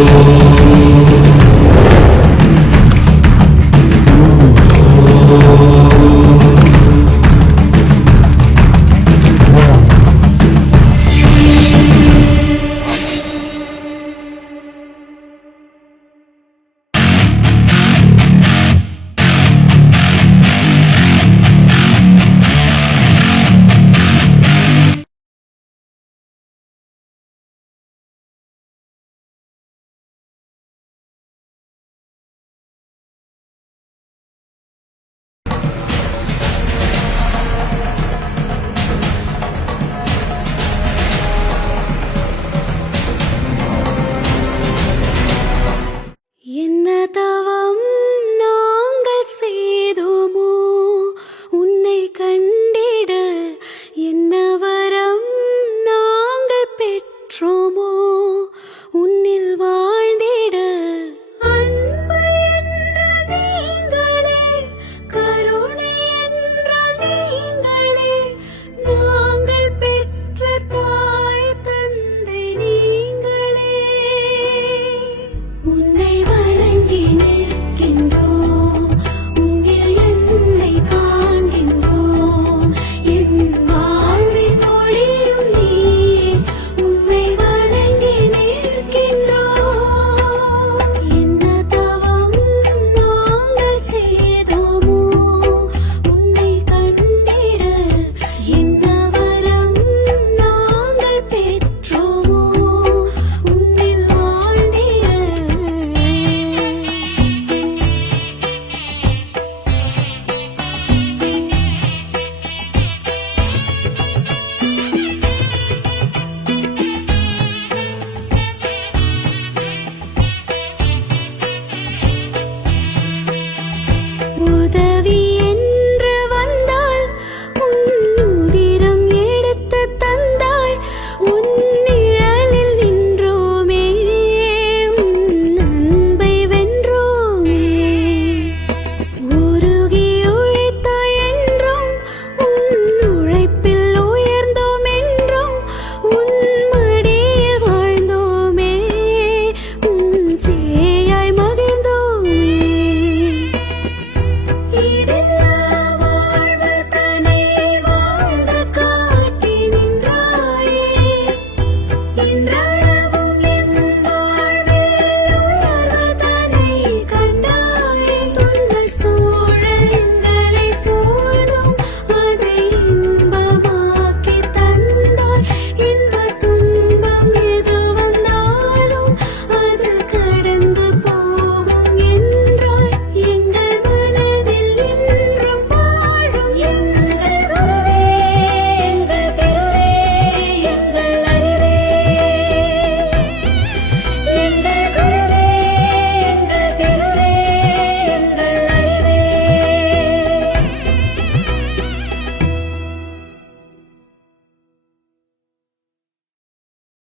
Lord.